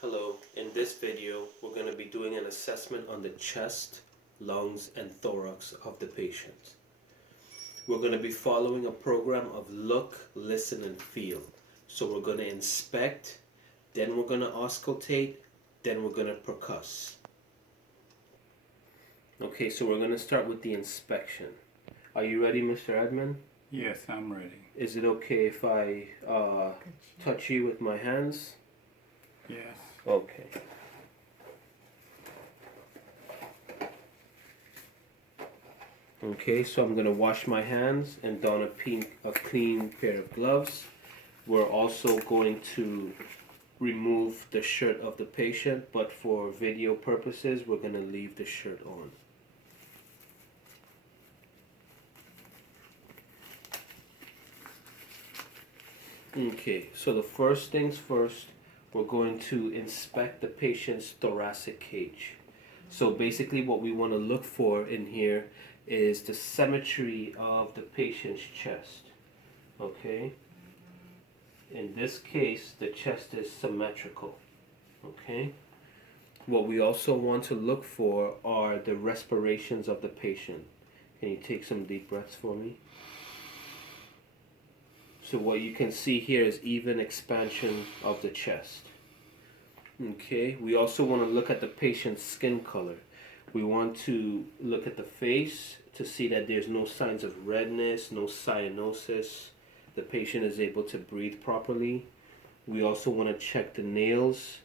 Hello, in this video we're going to be doing an assessment on the chest, lungs, and thorax of the patient. We're going to be following a program of look, listen, and feel. So we're going to inspect, then we're going to auscultate, then we're going to percuss. Okay, so we're going to start with the inspection. Are you ready, Mr. Edmond? Yes, I'm ready. Is it okay if I touch you with my hands? Yes. Okay. Okay, so I'm gonna wash my hands and don a clean pair of gloves. We're also going to remove the shirt of the patient, but for video purposes, we're gonna leave the shirt on. Okay, so the first things first, we're going to inspect the patient's thoracic cage. So basically what we want to look for in here is the symmetry of the patient's chest. Okay? In this case, the chest is symmetrical. Okay? What we also want to look for are the respirations of the patient. Can you take some deep breaths for me? So what you can see here is even expansion of the chest. Okay, we also want to look at the patient's skin color. We want to look at the face to see that there's no signs of redness, no cyanosis. The patient is able to breathe properly. We also want to check the nails.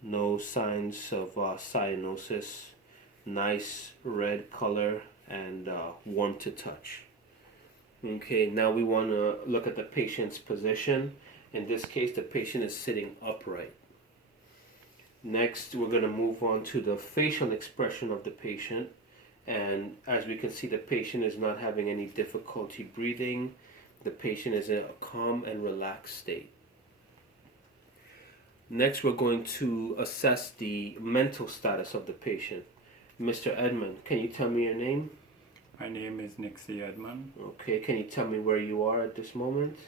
No signs of cyanosis. Nice red color and warm to touch. Okay, now we want to look at the patient's position. In this case, the patient is sitting upright. Next, we're going to move on to the facial expression of the patient. And as we can see, the patient is not having any difficulty breathing. The patient is in a calm and relaxed state. Next, we're going to assess the mental status of the patient. Mr. Edmond, can you tell me your name? My name is Nixie Edmond. Okay, can you tell me where you are at this moment?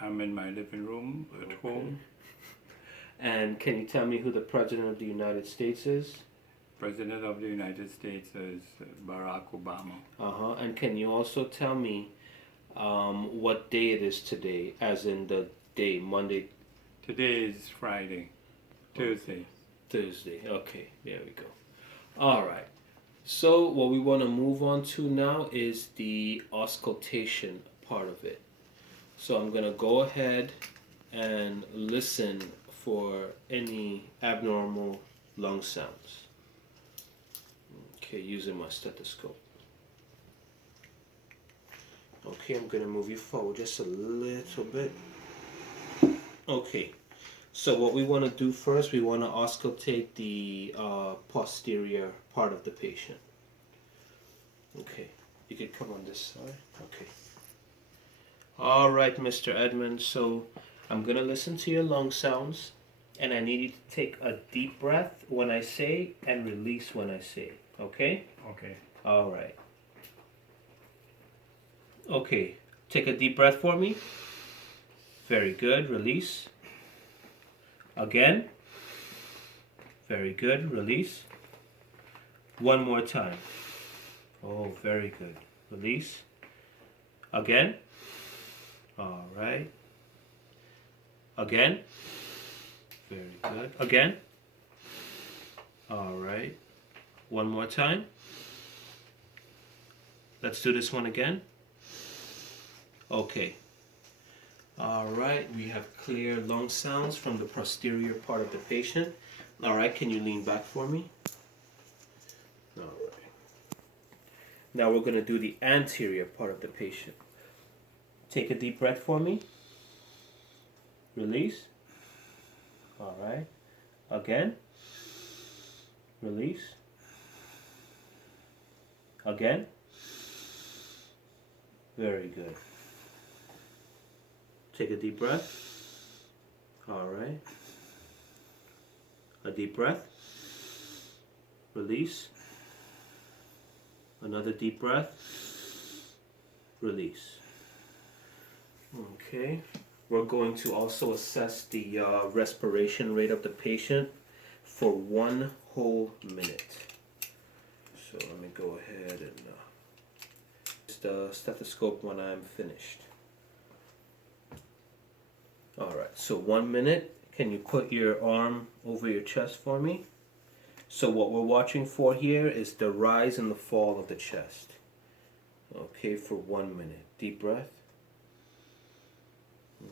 I'm in my living room at home. And can you tell me who the President of the United States is? President of the United States is Barack Obama. And can you also tell me what day it is today, as in the day, Monday? Today is Friday. Thursday. Thursday, okay, there we go. All right. So what we want to move on to now is the auscultation part of it. So I'm going to go ahead and listen for any abnormal lung sounds. Okay, using my stethoscope. Okay, I'm going to move you forward just a little bit. Okay, so what we want to do first, we want to auscultate the posterior part of the patient. Okay, you can come on this side. Okay. All right, Mr. Edmond, so I'm going to listen to your lung sounds, and I need you to take a deep breath when I say and release when I say, okay? Okay. All right. Okay, take a deep breath for me. Very good, release. Again. Very good, release. One more time. Oh, very good. Release. Again. All right. Again. Very good. Again. All right. One more time. Let's do this one again. Okay. All right. We have clear lung sounds from the posterior part of the patient. All right. Can you lean back for me? All right. Now we're going to do the anterior part of the patient. Take a deep breath for me. Release. All right. Again. Release. Again. Very good. Take a deep breath. All right. A deep breath. Release. Another deep breath. Release. Okay. we're going to also assess the respiration rate of the patient for 1 whole minute. So let me go ahead and just the stethoscope when I'm finished. Alright, so 1 minute. Can you put your arm over your chest for me? So what we're watching for here is the rise and the fall of the chest. Okay, for 1 minute. Deep breath. Okay.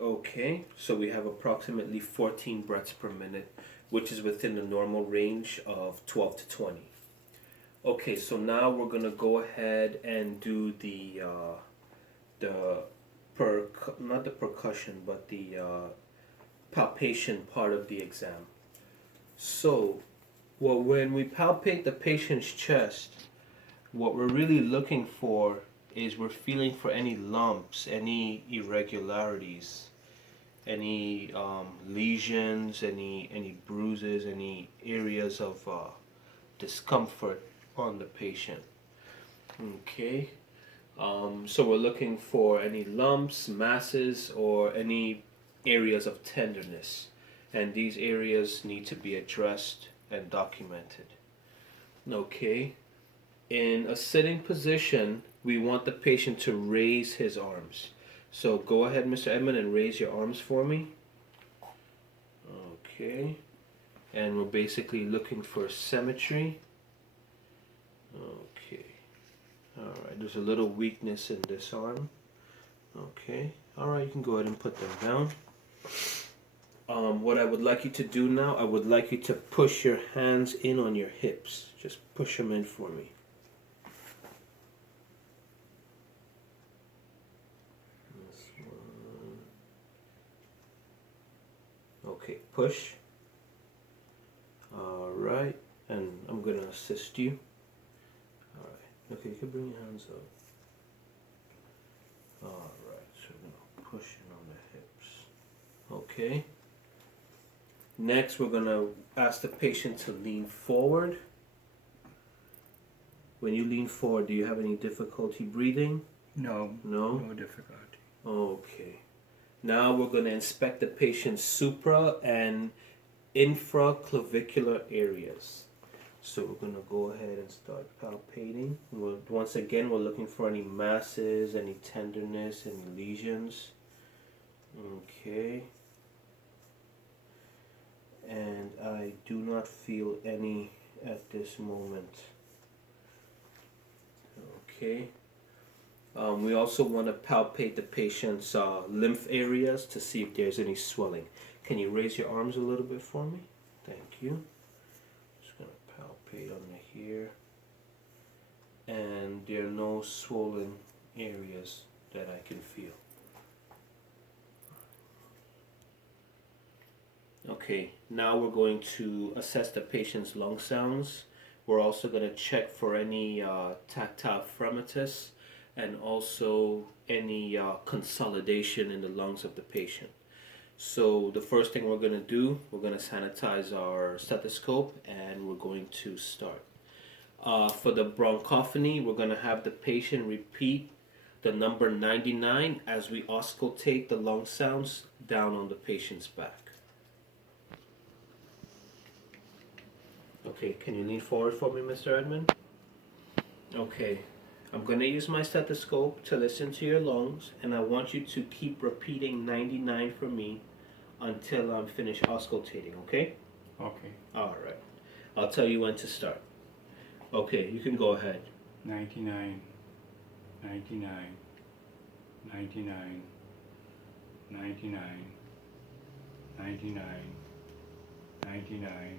Okay, so we have approximately 14 breaths per minute, which is within the normal range of 12 to 20. Okay, so now we're gonna go ahead and do not the percussion, but the palpation part of the exam. So, well, when we palpate the patient's chest, what we're really looking for is we're feeling for any lumps, any irregularities, any lesions, any bruises, any areas of discomfort on the patient. Okay, so we're looking for any lumps, masses, or any areas of tenderness, and these areas need to be addressed and documented. Okay, in a sitting position, we want the patient to raise his arms. So go ahead, Mr. Edmond, and raise your arms for me. Okay. And we're basically looking for symmetry. Okay. Alright, there's a little weakness in this arm. Okay. Alright, you can go ahead and put them down. What I would like you to do now, I would like you to push your hands in on your hips. Just push them in for me. Okay, push. Alright, and I'm going to assist you. Alright, okay, you can bring your hands up. Alright, so we're going to push in on the hips. Okay. Next, we're going to ask the patient to lean forward. When you lean forward, do you have any difficulty breathing? No. No? No difficulty. Okay. Now we're going to inspect the patient's supra and infraclavicular areas. So we're going to go ahead and start palpating. Once again, we're looking for any masses, any tenderness, any lesions. Okay. And I do not feel any at this moment. Okay. We also want to palpate the patient's lymph areas to see if there's any swelling. Can you raise your arms a little bit for me? Thank you. Just going to palpate under here. And there are no swollen areas that I can feel. Okay, now we're going to assess the patient's lung sounds. We're also going to check for any tactile fremitus and also any consolidation in the lungs of the patient. So the first thing we're going to do, we're going to sanitize our stethoscope and we're going to start. For the bronchophony, we're going to have the patient repeat the number 99 as we auscultate the lung sounds down on the patient's back. Okay, can you lean forward for me, Mr. Edmond? Okay, I'm going to use my stethoscope to listen to your lungs, and I want you to keep repeating 99 for me until I'm finished auscultating, okay? Okay. All right. I'll tell you when to start. Okay, you can go ahead. 99, 99, 99, 99, 99, 99,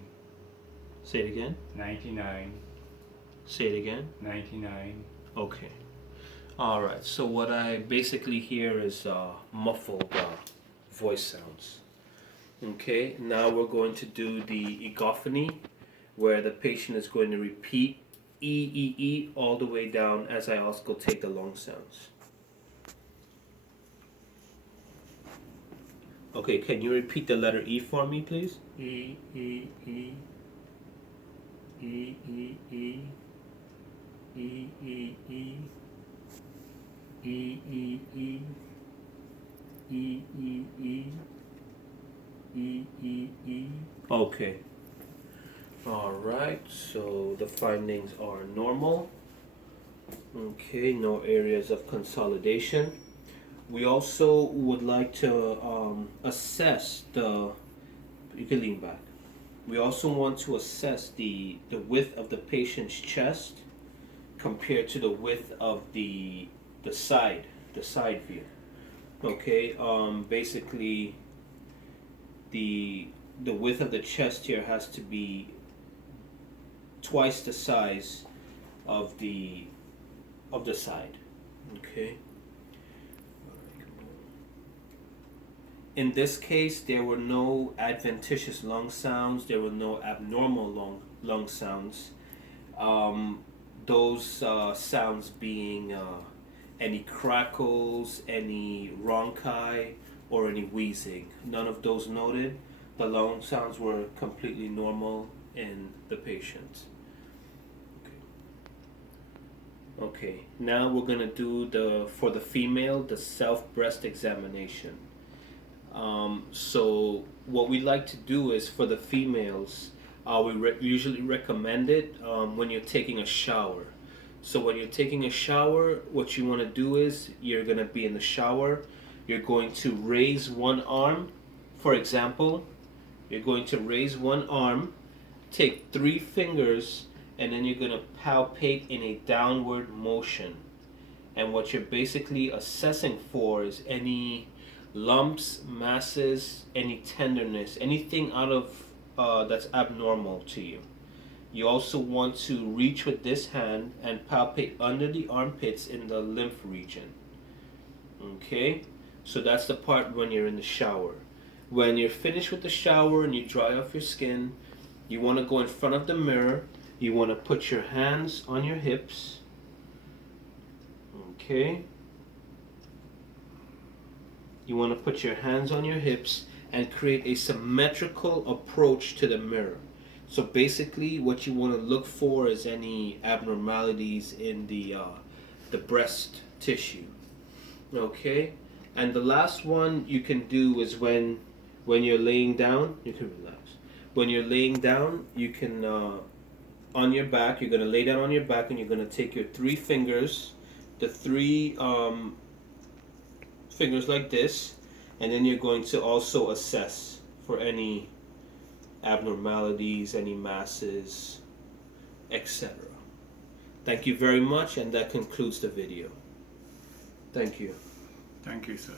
Say it again. 99, Say it again. 99. Okay. All right. So what I basically hear is muffled voice sounds. Okay. Now we're going to do the egophony, where the patient is going to repeat E all the way down as I also take the long sounds. Okay. Can you repeat the letter E for me, please? E, E, E, E, E, E, E, E, E, E, E, E, E, E, E, E, E, E. Okay. All right. So the findings are normal. Okay. No areas of consolidation. We also would like to assess the. You can lean back. We also want to assess the width of the patient's chest compared to the width of the side view. Okay. Basically, the width of the chest here has to be twice the size of the side. Okay. In this case, there were no adventitious lung sounds. There were no abnormal lung sounds. Those sounds being any crackles, any rhonchi, or any wheezing. None of those noted. The lung sounds were completely normal in the patient. Okay. Now we're gonna do for the female, the self breast examination. So what we like to do is for the females, we usually recommend it when you're taking a shower. So when you're taking a shower, what you want to do is you're going to be in the shower. You're going to raise one arm. For example, you're going to raise one arm, take 3 fingers, and then you're going to palpate in a downward motion. And what you're basically assessing for is any lumps, masses, any tenderness, anything out of that's abnormal to you. You also want to reach with this hand and palpate under the armpits in the lymph region. Okay, so that's the part when you're in the shower. When you're finished with the shower and you dry off your skin, you want to go in front of the mirror. You want to put your hands on your hips. Okay. You want to put your hands on your hips and create a symmetrical approach to the mirror. So basically what you want to look for is any abnormalities in the breast tissue. Okay? And the last one you can do is when you're laying down, you can relax. When you're laying down, you can on your back, you're going to lay down on your back and you're going to take your 3 fingers, the 3 fingers like this, and then you're going to also assess for any abnormalities, any masses, etc. Thank you very much, and that concludes the video. Thank you. Thank you, sir.